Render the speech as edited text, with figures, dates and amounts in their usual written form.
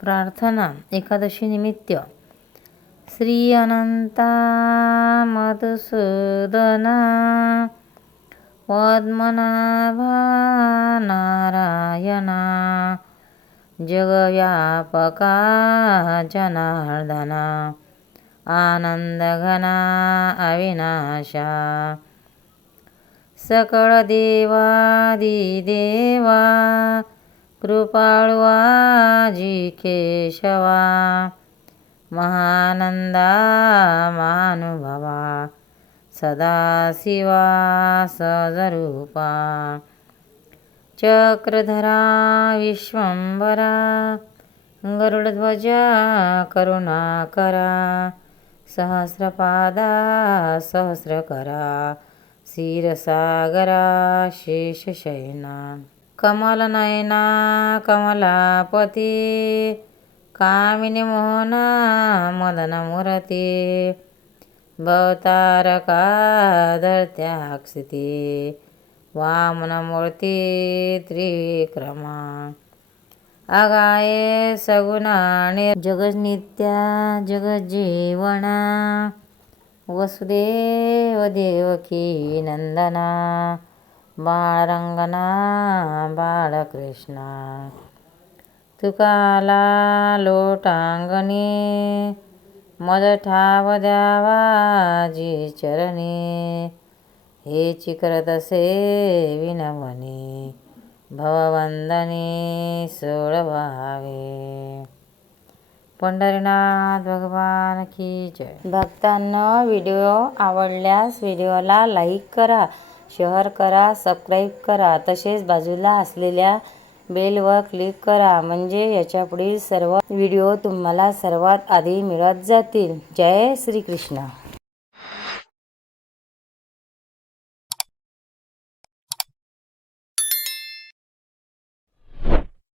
प्रार्थना एकादशी निमित्त श्री अनंता मधुसूदना पद्मनाभा नारायणा जगव्यापका जनार्दना आनंदघना अविनाशा सकळ देवादिदेवा कृपाळवाजी केशवा महानंदा महानुभवा सदाशिवा सहजरूपा चक्रधरा विश्वंभरा गरुडध्वजा करुणाकरा सहस्रपादा सहस्रकरा क्षीरसागरा शेषशयना कमलनयना कमलापती कामिनी मोहना मदनमूर्ती भवतारका धरत्याक्षिती वामनमूर्ती त्रिविक्रमा आगाये सगुणाने जगन्नित्या जगज्जीवना वसुदेव देवकी नंदना बाळरंगना बाळकृष्णा तुकाला लोटांगणी मज ठाव द्यावाजी चरणी हे चिकरत असे विनवणे भववंदनी सोडवावे. पंढरीनाथ भगवान की जय. भक्तांनो, व्हिडिओ आवडल्यास व्हिडिओला लाईक करा, शेअर करा, सबस्क्राईब करा. तसेच बाजूला असलेल्या बेलवर क्लिक करा, म्हणजे याच्या पुढील सर्व व्हिडिओ तुम्हाला सर्वात आधी मिळत जातील. जय श्री कृष्ण.